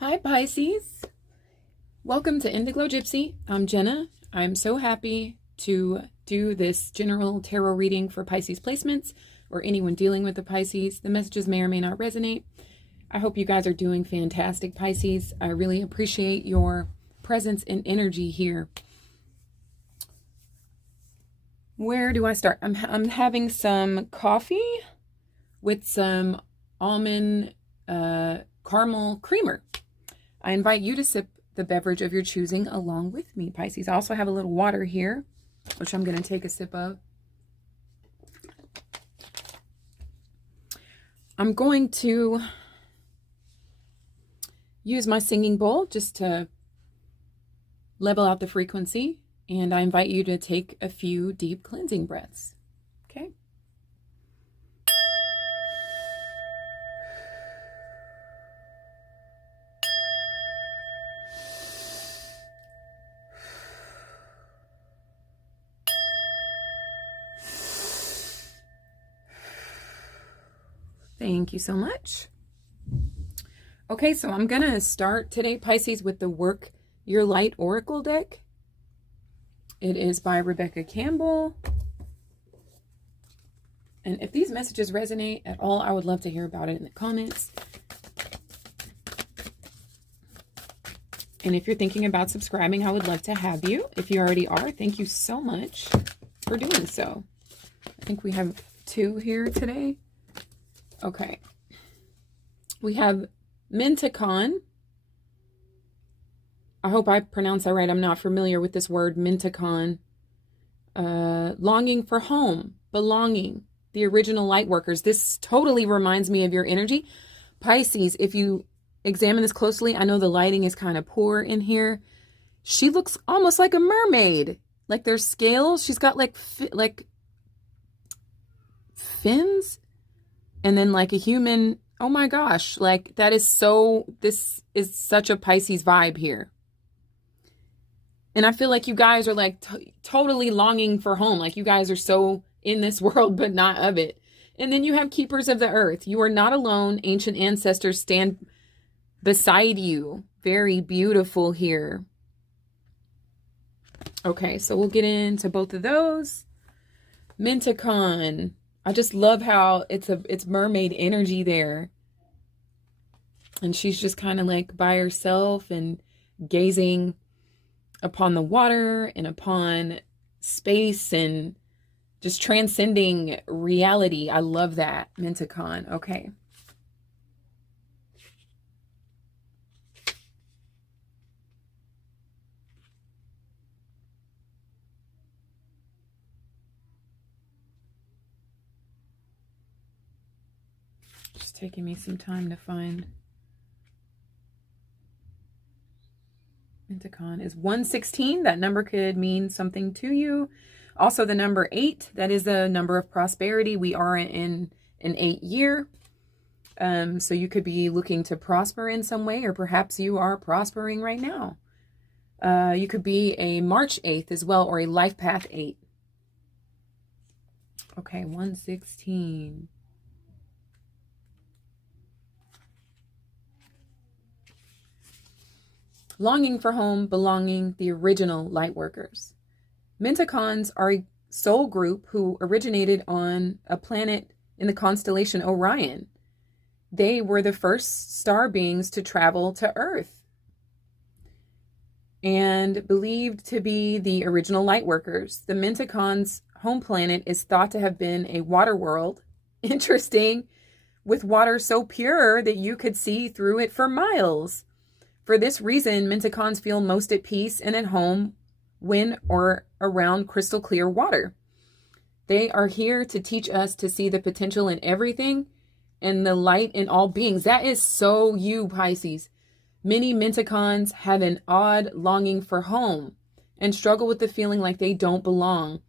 Hi Pisces, welcome to Indiglojypsy. I'm Jenna. I'm so happy to do this general tarot reading for Pisces placements or anyone dealing with the Pisces. The messages may or may not resonate. I hope you guys are doing fantastic, Pisces. I really appreciate your presence and energy here. Where do I start? I'm having some coffee with some almond caramel creamer. I invite you to sip the beverage of your choosing along with me, Pisces. I also have a little water here, which I'm going to take a sip of. I'm going to use my singing bowl just to level out the frequency, and I invite you to take a few deep cleansing breaths. Okay? Thank you so much. Okay, so I'm going to start today, Pisces, with the Work Your Light Oracle deck. It is by Rebecca Campbell. And if these messages resonate at all, I would love to hear about it in the comments. And if you're thinking about subscribing, I would love to have you. If you already are, thank you so much for doing so. I think we have 2 here today. Okay. We have Mintakan. I hope I pronounced that right. I'm not familiar with this word, Mintakan. Longing for home, belonging, the original light workers. This totally reminds me of your energy. Pisces, if you examine this closely, I know the lighting is kind of poor in here. She looks almost like a mermaid. Like there's scales. She's got like fins. And then like a human, oh my gosh, like that is so, this is such a Pisces vibe here. And I feel like you guys are like totally longing for home. Like you guys are so in this world, but not of it. And then you have keepers of the earth. You are not alone. Ancient ancestors stand beside you. Very beautiful here. Okay, so we'll get into both of those. Mintakan. I just love how it's mermaid energy there. And she's just kind of like by herself and gazing upon the water and upon space and just transcending reality. I love that, Mintakan. Okay. Taking me some time to find. Mintakan is 116. That number could mean something to you. Also the number 8, that is a number of prosperity. We are in an 8 year. So you could be looking to prosper in some way, or perhaps you are prospering right now. You could be a March 8th as well, or a life path 8. Okay, 116. Longing for home, belonging, the original light workers. Mintakans are a soul group who originated on a planet in the constellation Orion. They were the first star beings to travel to Earth and believed to be the original light workers. The Mintakans' home planet is thought to have been a water world. Interesting, with water so pure that you could see through it for miles. For this reason, Mintakans feel most at peace and at home when or around crystal clear water. They are here to teach us to see the potential in everything and the light in all beings. That is so you, Pisces. Many Mintakans have an odd longing for home and struggle with the feeling like they don't belong.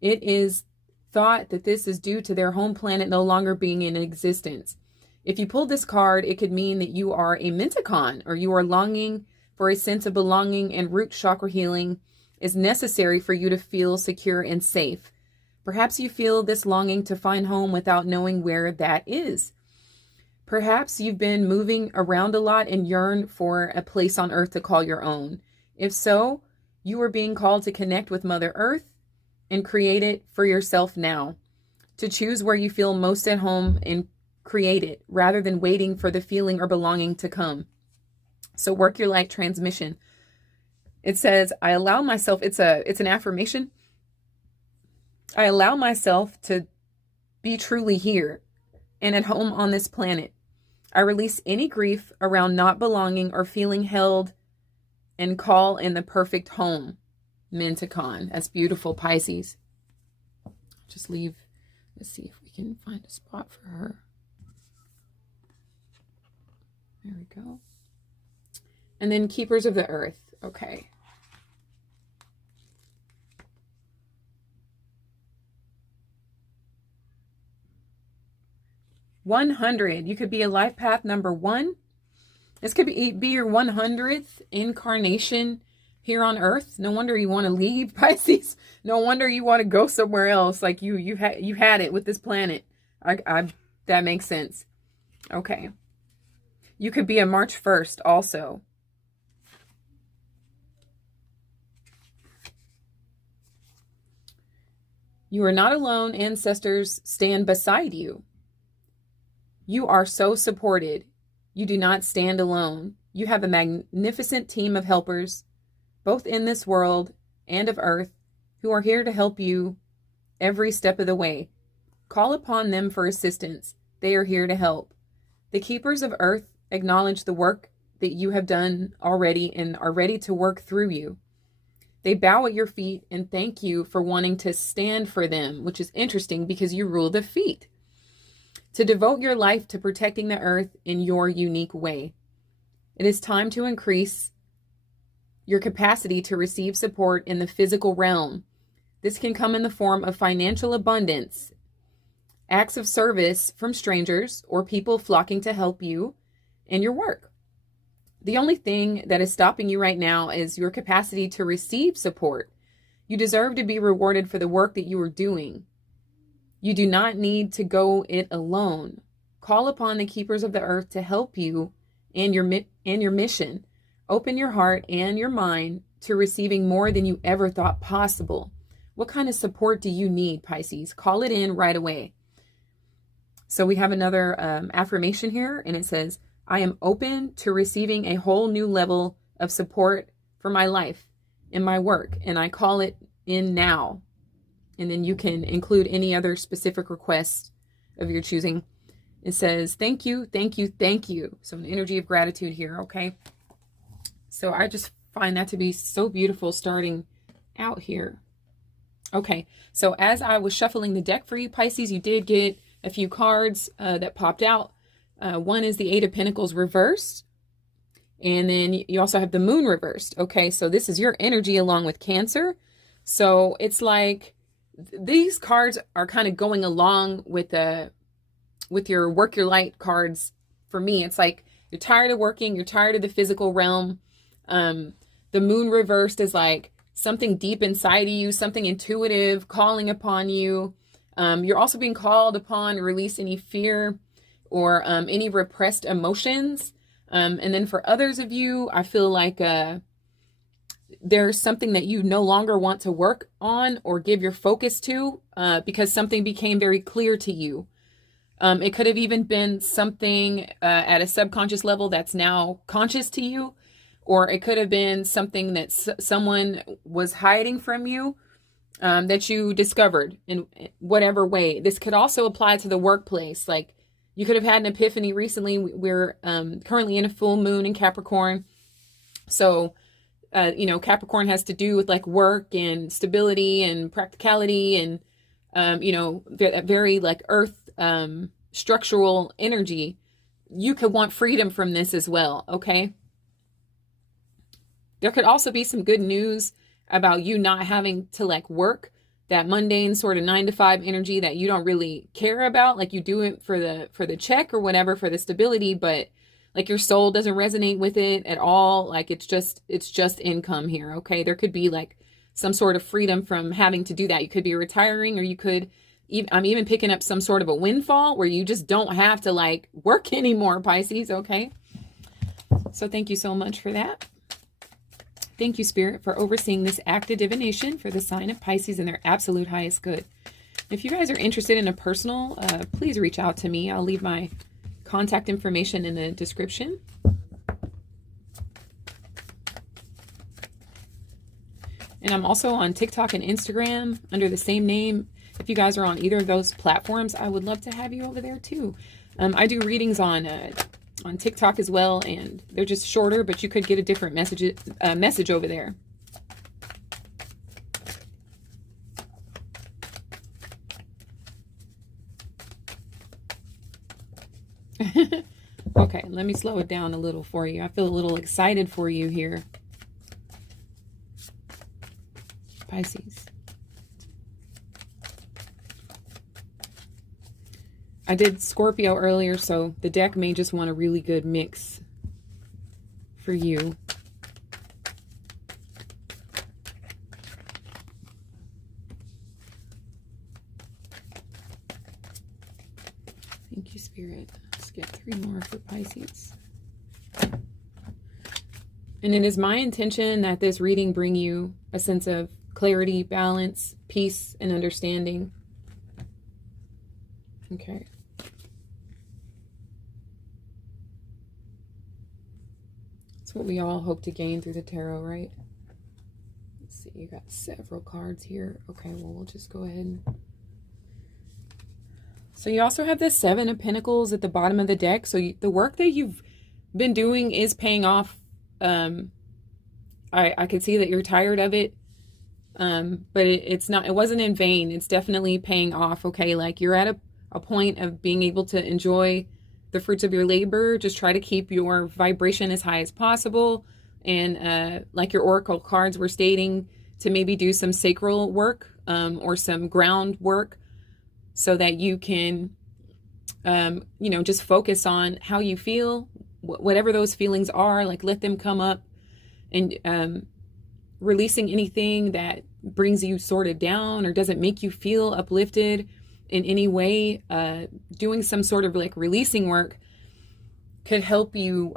It is thought that this is due to their home planet no longer being in existence. If you pull this card, it could mean that you are a Mintakan, or you are longing for a sense of belonging, and root chakra healing is necessary for you to feel secure and safe. Perhaps you feel this longing to find home without knowing where that is. Perhaps you've been moving around a lot and yearn for a place on earth to call your own. If so, you are being called to connect with Mother Earth and create it for yourself now. To choose where you feel most at home and create it rather than waiting for the feeling or belonging to come. So work your light transmission. It says, I allow myself, it's an affirmation. I allow myself to be truly here and at home on this planet. I release any grief around not belonging or feeling held and call in the perfect home. Mintakan. That's beautiful, Pisces. Just leave. Let's see if we can find a spot for her. There we go. And then Keepers of the Earth. Okay. $100. You could be a life path number 1. This could be your 100th incarnation here on Earth. No wonder you want to leave, Pisces. No wonder you want to go somewhere else. Like you had it with this planet. That makes sense. Okay. You could be a March 1st also. You are not alone. Ancestors stand beside you. You are so supported. You do not stand alone. You have a magnificent team of helpers, both in this world and of Earth, who are here to help you every step of the way. Call upon them for assistance. They are here to help. The Keepers of Earth acknowledge the work that you have done already and are ready to work through you. They bow at your feet and thank you for wanting to stand for them, which is interesting because you rule the feet. To devote your life to protecting the earth in your unique way. It is time to increase your capacity to receive support in the physical realm. This can come in the form of financial abundance, acts of service from strangers, or people flocking to help you in your work. The only thing that is stopping you right now is your capacity to receive support. You deserve to be rewarded for the work that you are doing. You do not need to go it alone. Call upon the Keepers of the Earth to help you and your mission. Open your heart and your mind to receiving more than you ever thought possible. What kind of support do you need, Pisces? Call it in right away. So we have another affirmation here, and it says, I am open to receiving a whole new level of support for my life and my work, and I call it in now. And then you can include any other specific requests of your choosing. It says, thank you, thank you, thank you. So an energy of gratitude here, okay? So I just find that to be so beautiful starting out here. Okay, so as I was shuffling the deck for you, Pisces, you did get a few cards that popped out. One is the Eight of Pentacles reversed. And then you also have the Moon reversed. Okay, so this is your energy along with Cancer. So it's like these cards are kind of going along with your Work Your Light cards. For me, it's like you're tired of working, you're tired of the physical realm. The Moon reversed is like something deep inside of you, something intuitive calling upon you. You're also being called upon to release any fear or any repressed emotions. And then for others of you, I feel like there's something that you no longer want to work on or give your focus to because something became very clear to you. It could have even been something at a subconscious level that's now conscious to you, or it could have been something that someone was hiding from you that you discovered in whatever way. This could also apply to the workplace. Like you could have had an epiphany recently. We're currently in a full moon in Capricorn. So Capricorn has to do with like work and stability and practicality and, very like earth structural energy. You could want freedom from this as well. Okay. There could also be some good news about you not having to like work that mundane sort of 9-to-5 energy that you don't really care about. Like you do it for the check or whatever, for the stability, but like your soul doesn't resonate with it at all. Like it's just income here. Okay. There could be like some sort of freedom from having to do that. You could be retiring, or you could I'm even picking up some sort of a windfall where you just don't have to like work anymore, Pisces, okay? So thank you so much for that. Thank you, Spirit, for overseeing this act of divination for the sign of Pisces in their absolute highest good. If you guys are interested in a personal, please reach out to me. I'll leave my contact information in the description. And I'm also on TikTok and Instagram under the same name. If you guys are on either of those platforms, I would love to have you over there too. I do readings on TikTok as well, and they're just shorter, but you could get a different message over there. Okay, let me slow it down a little for you. I feel a little excited for you here, Pisces. I did Scorpio earlier, so the deck may just want a really good mix for you. Thank you, Spirit. Let's get 3 more for Pisces. And it is my intention that this reading bring you a sense of clarity, balance, peace, and understanding. Okay. That's what we all hope to gain through the tarot, right? Let's see, you got several cards here. Okay, well, we'll just go ahead and... So you also have the 7 of Pentacles at the bottom of the deck. So the work that you've been doing is paying off. I could see that you're tired of it. But it wasn't in vain. It's definitely paying off. Okay. Like you're at a point of being able to enjoy the fruits of your labor. Just try to keep your vibration as high as possible. And, like your oracle cards were stating, to maybe do some sacral work, or some ground work, so that you can, you know, just focus on how you feel, whatever those feelings are, like let them come up, and releasing anything that brings you sort of down or doesn't make you feel uplifted in any way. Doing some sort of like releasing work could help you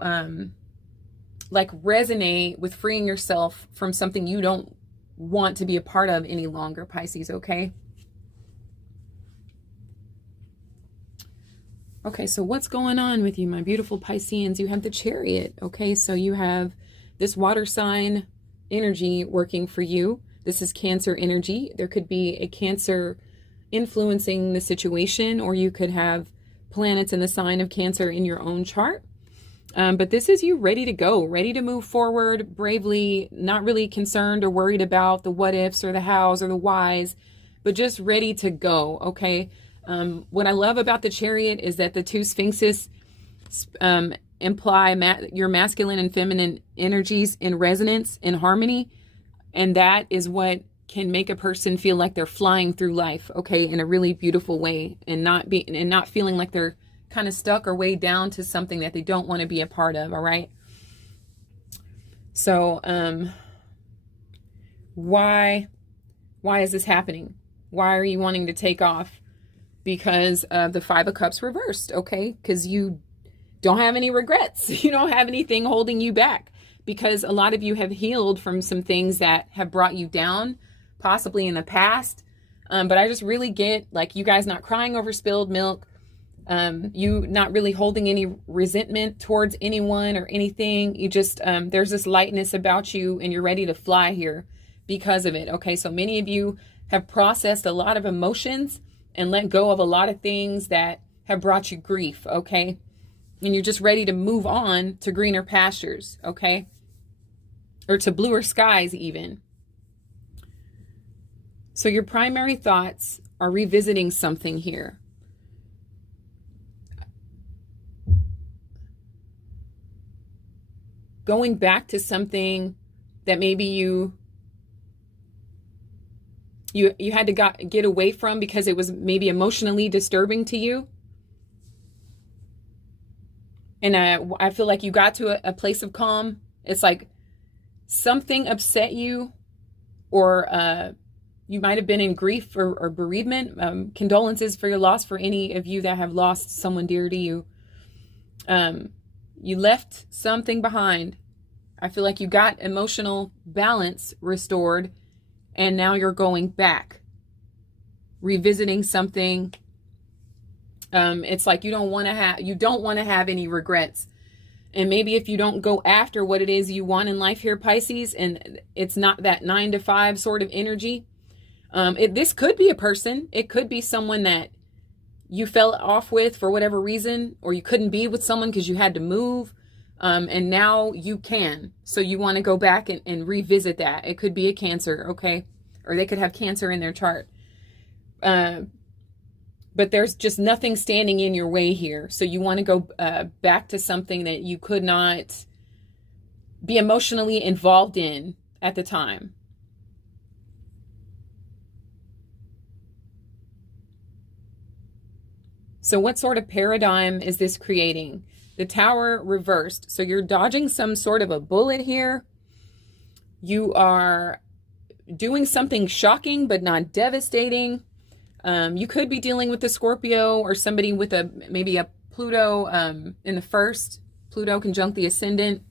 like resonate with freeing yourself from something you don't want to be a part of any longer, Pisces, okay? Okay, so what's going on with you, my beautiful Pisceans? You have the Chariot, okay? So you have this water sign energy working for you. This is Cancer energy. There could be a Cancer influencing the situation, or you could have planets in the sign of Cancer in your own chart. But this is you ready to go, ready to move forward bravely, not really concerned or worried about the what ifs or the hows or the whys, but just ready to go, okay? What I love about the Chariot is that the 2 Sphinxes imply your masculine and feminine energies in resonance, in harmony. And that is what can make a person feel like they're flying through life, okay, in a really beautiful way, and not feeling like they're kind of stuck or weighed down to something that they don't want to be a part of, all right? So, why is this happening? Why are you wanting to take off? Because of the 5 of Cups reversed, okay? Because you don't have any regrets. You don't have anything holding you back, because a lot of you have healed from some things that have brought you down, possibly in the past. But I just really get like you guys not crying over spilled milk, you not really holding any resentment towards anyone or anything. You just, there's this lightness about you, and you're ready to fly here because of it, okay? So many of you have processed a lot of emotions and let go of a lot of things that have brought you grief, okay? And you're just ready to move on to greener pastures, okay? Or to bluer skies even. So your primary thoughts are revisiting something here. Going back to something that maybe you had to get away from because it was maybe emotionally disturbing to you. And I feel like you got to a place of calm. It's like something upset you, or You might have been in grief or bereavement. Condolences for your loss for any of you that have lost someone dear to you. You left something behind. I feel like you got emotional balance restored, and now you're going back, revisiting something. It's like you don't want to have any regrets. And maybe if you don't go after what it is you want in life here, Pisces, and it's not that 9 to 5 sort of energy. This could be a person. It could be someone that you fell off with for whatever reason, or you couldn't be with someone because you had to move. And now you can. So you want to go back and revisit that. It could be a Cancer, okay? Or they could have Cancer in their chart. But there's just nothing standing in your way here. So you want to go back to something that you could not be emotionally involved in at the time. So what sort of paradigm is this creating? The Tower reversed. So you're dodging some sort of a bullet here. You are doing something shocking but not devastating. You could be dealing with a Scorpio or somebody with maybe a Pluto in the first, Pluto conjunct the ascendant,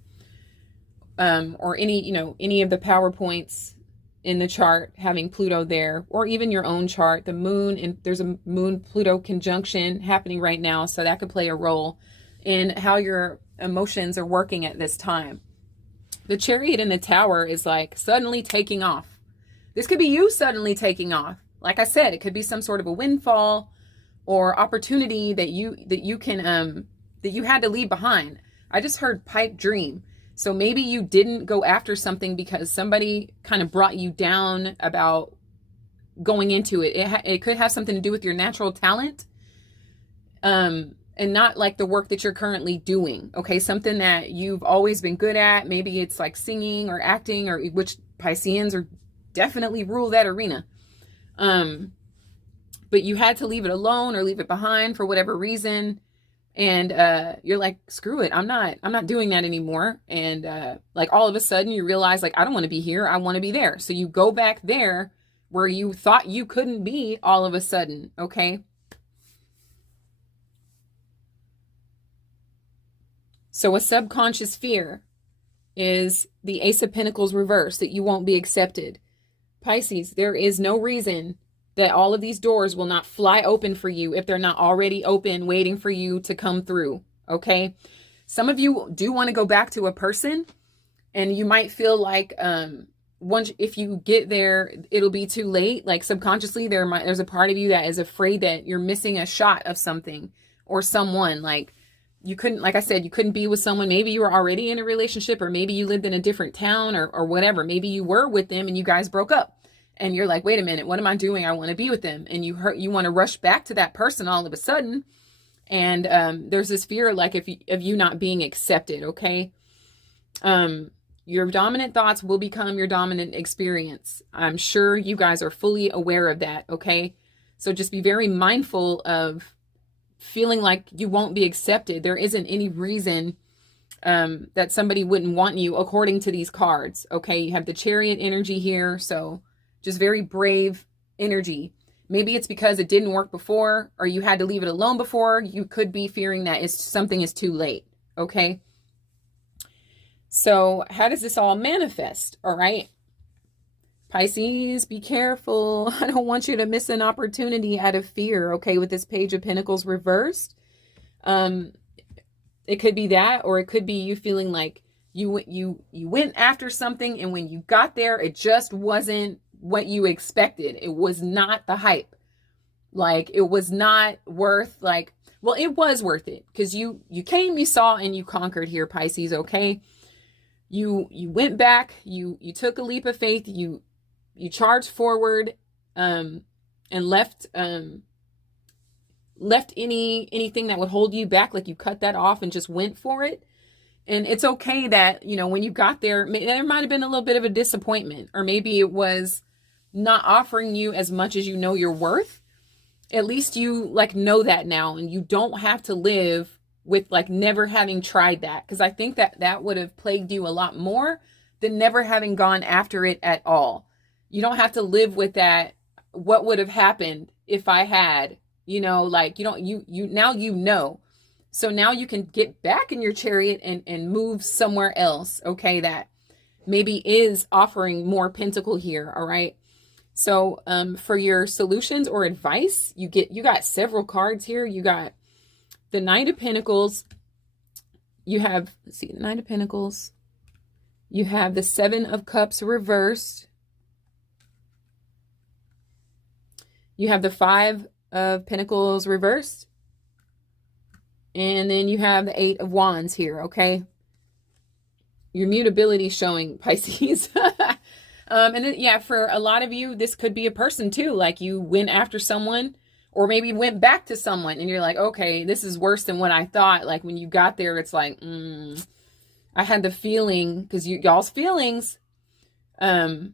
or any of the power points in the chart having Pluto there, or even your own chart. The moon, and there's a moon Pluto conjunction happening right now, so that could play a role in how your emotions are working at this time. The Chariot in the Tower is like suddenly taking off. This could be you suddenly taking off. Like I said, it could be some sort of a windfall or opportunity that you had to leave behind. I just heard pipe dream. So maybe you didn't go after something because somebody kind of brought you down about going into it. It could have something to do with your natural talent, and not like the work that you're currently doing. Okay, something that you've always been good at. Maybe it's like singing or acting, or which Pisceans are definitely rule that arena. But you had to leave it alone or leave it behind for whatever reason. And you're like, screw it, I'm not doing that anymore. And like all of a sudden you realize, like, I don't want to be here, I want to be there. So you go back there where you thought you couldn't be all of a sudden, okay? So a subconscious fear is the Ace of Pentacles reversed, that you won't be accepted. Pisces, there is no reason that all of these doors will not fly open for you if they're not already open, waiting for you to come through, okay? Some of you do want to go back to a person, and you might feel like if you get there, it'll be too late. Like subconsciously, there's a part of you that is afraid that you're missing a shot of something or someone. Like you couldn't, like I said, you couldn't be with someone. Maybe you were already in a relationship, or maybe you lived in a different town or whatever. Maybe you were with them and you guys broke up. And you're like, wait a minute, what am I doing? I want to be with them. And you want to rush back to that person all of a sudden. And there's this fear, like, of you not being accepted, okay? Your dominant thoughts will become your dominant experience. I'm sure you guys are fully aware of that, okay? So just be very mindful of feeling like you won't be accepted. There isn't any reason that somebody wouldn't want you according to these cards, okay? You have the Chariot energy here, so just very brave energy. Maybe it's because it didn't work before, or you had to leave it alone before. You could be fearing that something is too late, okay? So how does this all manifest, all right? Pisces, be careful. I don't want you to miss an opportunity out of fear, okay, with this Page of Pentacles reversed. It could be that, or it could be you feeling like you went after something, and when you got there, it just wasn't what you expected. It was not the hype. Like, it was not worth, like, well, it was worth it, because you came, you saw, and you conquered here, Pisces, okay? You went back, you took a leap of faith, you charged forward, and left anything that would hold you back. Like, you cut that off and just went for it. And it's okay that, when you got there, there might have been a little bit of a disappointment, or maybe it was not offering you as much as you know you're worth. At least you know that now, and you don't have to live with never having tried that. Because I think that would have plagued you a lot more than never having gone after it at all. You don't have to live with that. What would have happened if I had, like now you know. So now you can get back in your chariot and move somewhere else, okay, that maybe is offering more pentacle here, all right? So for your solutions or advice, you got several cards here. You got the Knight of Pentacles. You have, let's see, the Knight of Pentacles. You have the Seven of Cups reversed. You have the Five of Pentacles reversed. And then you have the Eight of Wands here, okay? Your mutability showing, Pisces. And then, yeah, for a lot of you, this could be a person too. Like you went after someone or maybe went back to someone and you're like, okay, this is worse than what I thought. Like when you got there, it's like, I had the feeling, because y'all's feelings, I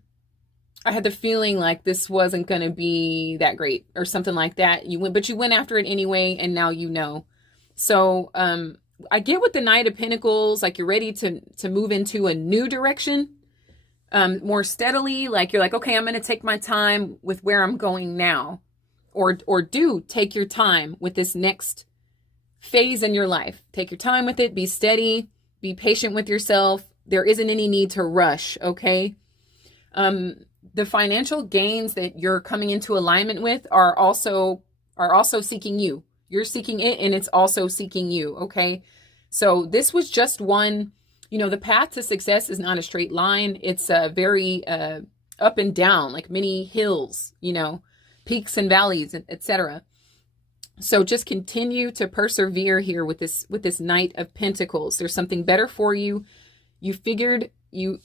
had the feeling like this wasn't going to be that great or something like that. But you went after it anyway, and now you know. So I get with the Knight of Pentacles, like you're ready to move into a new direction more steadily. Like you're like, okay, I'm going to take my time with where I'm going now. Or do take your time with this next phase in your life. Take your time with it. Be steady. Be patient with yourself. There isn't any need to rush, okay? The financial gains that you're coming into alignment with are also seeking you. You're seeking it, and it's also seeking you, okay? So this was just one, the path to success is not a straight line. It's very up and down, like many hills, peaks and valleys, etc. So just continue to persevere here with this Knight of Pentacles. There's something better for you. You figured you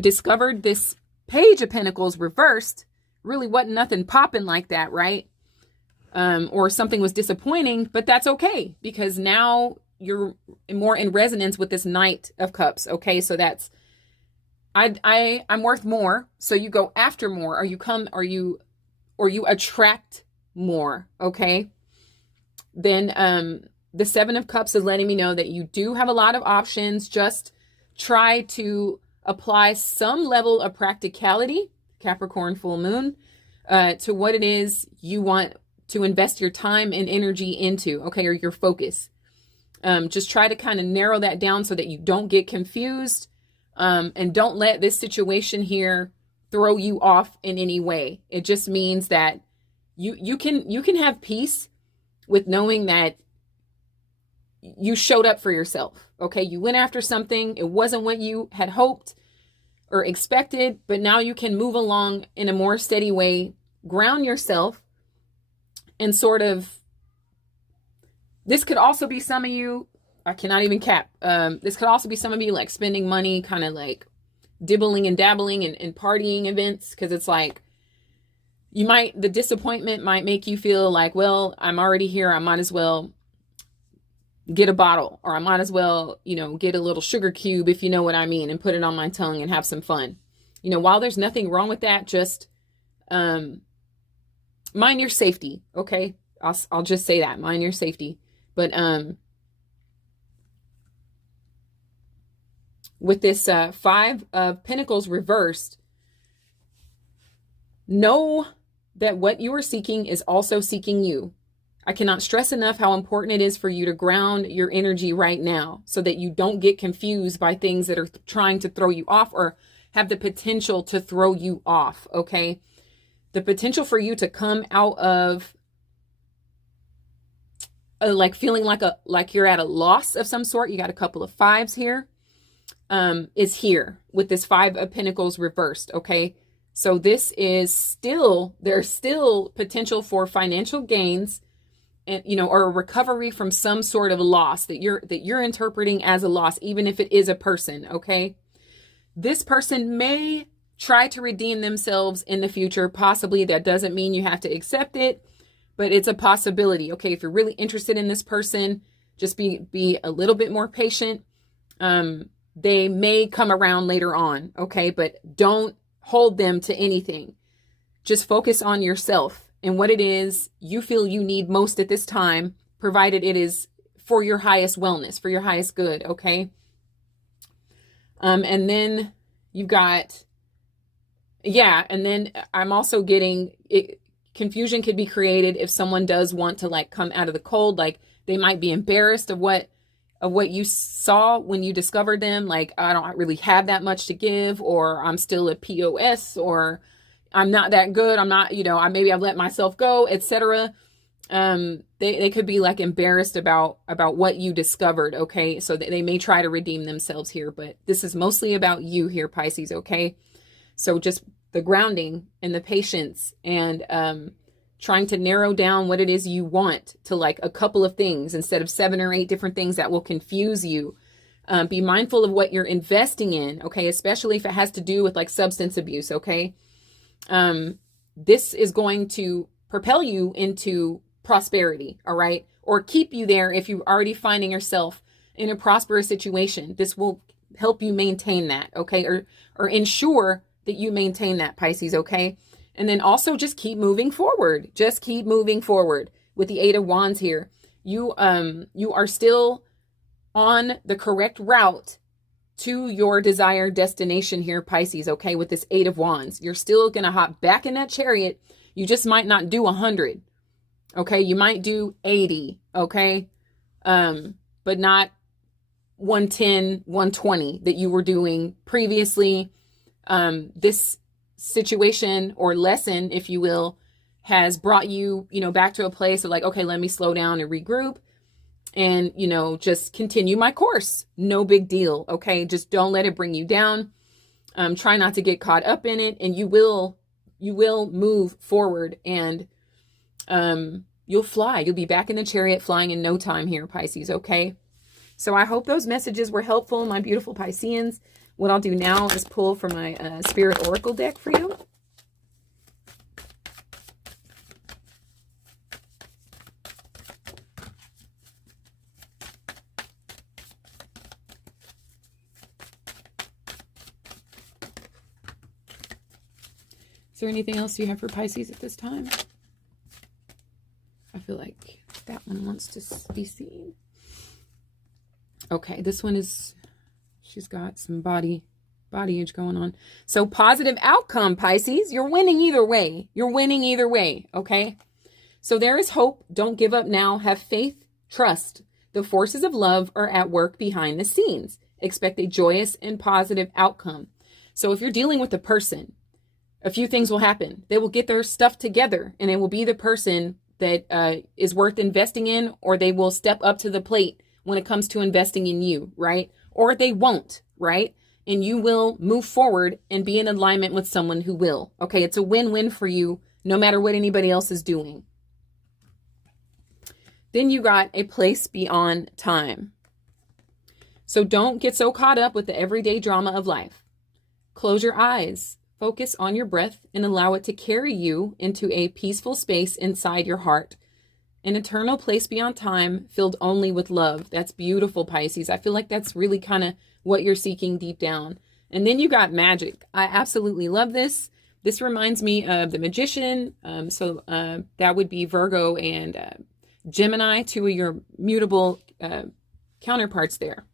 discovered this Page of Pentacles reversed really wasn't nothing popping like that, right? Or something was disappointing, but that's okay because now you're more in resonance with this Knight of Cups. Okay, so that's I'm worth more, so you go after more, or you attract more. Okay, then the Seven of Cups is letting me know that you do have a lot of options. Just try to apply some level of practicality, Capricorn full moon, to what it is you want to invest your time and energy into, okay, or your focus. Just try to kind of narrow that down so that you don't get confused, and don't let this situation here throw you off in any way. It just means that you can have peace with knowing that you showed up for yourself. Okay, you went after something. It wasn't what you had hoped or expected, but now you can move along in a more steady way, ground yourself, and sort of, this could also be some of you, I cannot even cap, this could also be some of you like spending money, kind of like dibbling and dabbling in partying events, because it's like, the disappointment might make you feel like, well, I'm already here, I might as well get a bottle, or I might as well, get a little sugar cube, if you know what I mean, and put it on my tongue and have some fun. While there's nothing wrong with that, just mind your safety, okay? I'll just say that, mind your safety. But with this Five of Pentacles reversed, know that what you are seeking is also seeking you. I cannot stress enough how important it is for you to ground your energy right now so that you don't get confused by things that are trying to throw you off or have the potential to throw you off, okay? The potential for you to come out of like feeling like you're at a loss of some sort. You got a couple of fives here, is here with this Five of Pentacles reversed, okay? So this is there's still potential for financial gains, and or a recovery from some sort of loss that you're interpreting as a loss, even if it is a person, okay? This person may try to redeem themselves in the future, possibly. That doesn't mean you have to accept it, but it's a possibility, okay? If you're really interested in this person, just be a little bit more patient. They may come around later on, okay? But don't hold them to anything. Just focus on yourself and what it is you feel you need most at this time, provided it is for your highest wellness, for your highest good, okay? And then you've got Yeah, and then I'm also getting it, confusion could be created if someone does want to like come out of the cold, like they might be embarrassed of what you saw when you discovered them, like I don't really have that much to give, or I'm still a POS, or I'm not that good, I'm not, maybe I've let myself go, etc. They could be like embarrassed about what you discovered, okay? So they may try to redeem themselves here, but this is mostly about you here, Pisces, okay? So just the grounding and the patience and trying to narrow down what it is you want to like a couple of things instead of 7 or 8 different things that will confuse you. Be mindful of what you're investing in, okay? Especially if it has to do with like substance abuse, okay? This is going to propel you into prosperity, all right? Or keep you there if you're already finding yourself in a prosperous situation. This will help you maintain that, okay? Or ensure that you maintain that, Pisces, okay? And then also just keep moving forward. Just keep moving forward with the 8 of Wands here. You are still on the correct route to your desired destination here, Pisces, okay? With this 8 of Wands, you're still going to hop back in that chariot. You just might not do 100, okay? You might do 80, okay? But not 110, 120 that you were doing previously. This situation or lesson, if you will, has brought you, back to a place of like, okay, let me slow down and regroup and, just continue my course. No big deal. Okay. Just don't let it bring you down. Try not to get caught up in it, and you will move forward, and, you'll fly. You'll be back in the chariot flying in no time here, Pisces. Okay. So I hope those messages were helpful, my beautiful Pisceans. What I'll do now is pull from my Spirit Oracle deck for you. Is there anything else you have for Pisces at this time? I feel like that one wants to be seen. Okay, this one is... she's got some bodyage going on. So positive outcome, Pisces. You're winning either way. You're winning either way, okay? So there is hope. Don't give up now. Have faith. Trust. The forces of love are at work behind the scenes. Expect a joyous and positive outcome. So if you're dealing with a person, a few things will happen. They will get their stuff together, and they will be the person that is worth investing in, or they will step up to the plate when it comes to investing in you, right? Or they won't, right? And you will move forward and be in alignment with someone who will. Okay, it's a win-win for you, no matter what anybody else is doing. Then you got a place beyond time. So don't get so caught up with the everyday drama of life. Close your eyes, focus on your breath, and allow it to carry you into a peaceful space inside your heart. An eternal place beyond time, filled only with love. That's beautiful, Pisces. I feel like that's really kind of what you're seeking deep down. And then you got magic. I absolutely love this. This reminds me of the Magician. That would be Virgo and Gemini, 2 of your mutable counterparts there.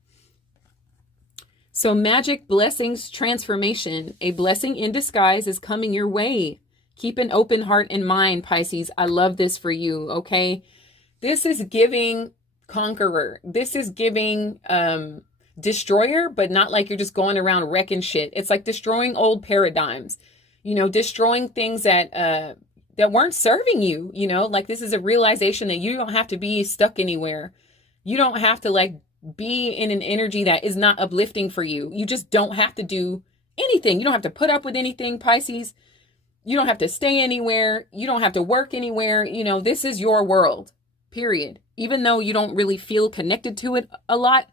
So magic, blessings, transformation. A blessing in disguise is coming your way. Keep an open heart and mind, Pisces. I love this for you, okay? This is giving conqueror. This is giving destroyer, but not like you're just going around wrecking shit. It's like destroying old paradigms, destroying things that weren't serving you, like this is a realization that you don't have to be stuck anywhere. You don't have to like be in an energy that is not uplifting for you. You just don't have to do anything. You don't have to put up with anything, Pisces. You don't have to stay anywhere. You don't have to work anywhere. This is your world, period. Even though you don't really feel connected to it a lot,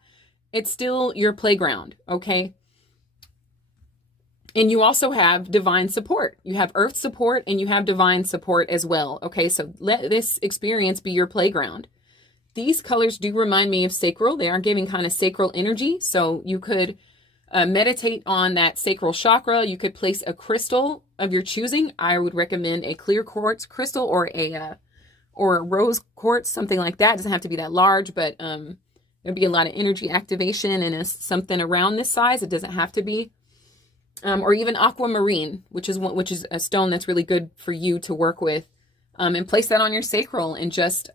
it's still your playground, okay? And you also have divine support. You have earth support and you have divine support as well, okay? So let this experience be your playground. These colors do remind me of sacral. They are giving kind of sacral energy. So you could meditate on that sacral chakra. You could place a crystal of your choosing. I would recommend a clear quartz crystal or a rose quartz, something like that. It doesn't have to be that large, but there'd be a lot of energy activation and something around this size. It doesn't have to be. or even aquamarine, which is a stone that's really good for you to work with, and place that on your sacral and just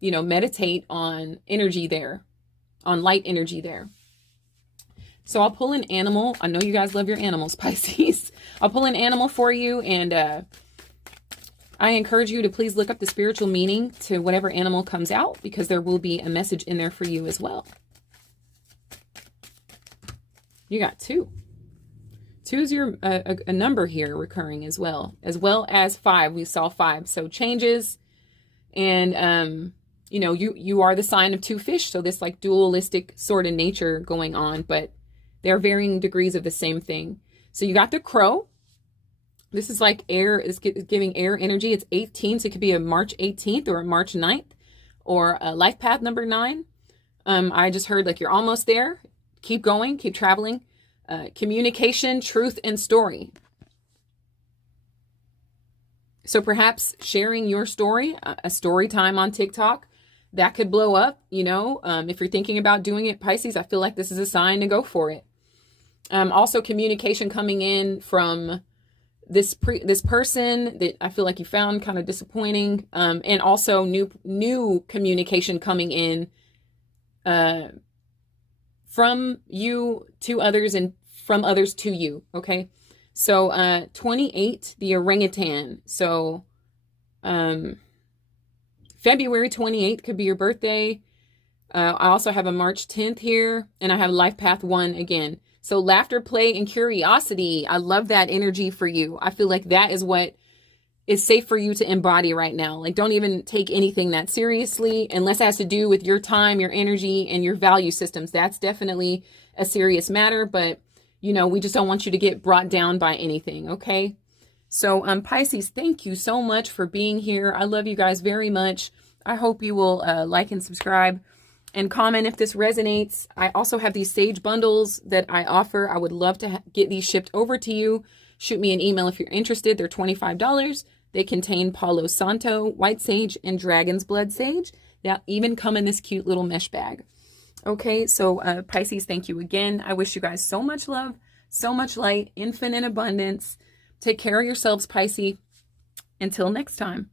meditate on energy there, on light energy there. So I'll pull an animal. I know you guys love your animals, Pisces. I'll pull an animal for you, and I encourage you to please look up the spiritual meaning to whatever animal comes out, because there will be a message in there for you as well. You got 2. 2 is a number here recurring as well as 5. We saw 5. So changes, and you are the sign of 2 fish. So this like dualistic sort of nature going on, but they're varying degrees of the same thing. So you got the crow. This is like air, it's giving air energy. It's 18, so it could be a March 18th or a March 9th or a life path number 9. I just heard like you're almost there. Keep going, keep traveling. Communication, truth, and story. So perhaps sharing your story, a story time on TikTok, that could blow up, if you're thinking about doing it, Pisces, I feel like this is a sign to go for it. Also communication coming in from this person that I feel like you found kind of disappointing, and also new communication coming in from you to others and from others to you. Okay, so 28, the orangutan. So February 28th could be your birthday. I also have a March 10th here, and I have life path 1 again. So laughter, play, and curiosity. I love that energy for you. I feel like that is what is safe for you to embody right now. Like, don't even take anything that seriously unless it has to do with your time, your energy, and your value systems. That's definitely a serious matter, but we just don't want you to get brought down by anything, okay? So Pisces, thank you so much for being here. I love you guys very much. I hope you will like and subscribe and comment if this resonates. I also have these sage bundles that I offer. I would love to get these shipped over to you. Shoot me an email if you're interested. They're $25. They contain Palo Santo, white sage, and dragon's blood sage. They even come in this cute little mesh bag. Okay, so Pisces, thank you again. I wish you guys so much love, so much light, infinite abundance. Take care of yourselves, Pisces. Until next time.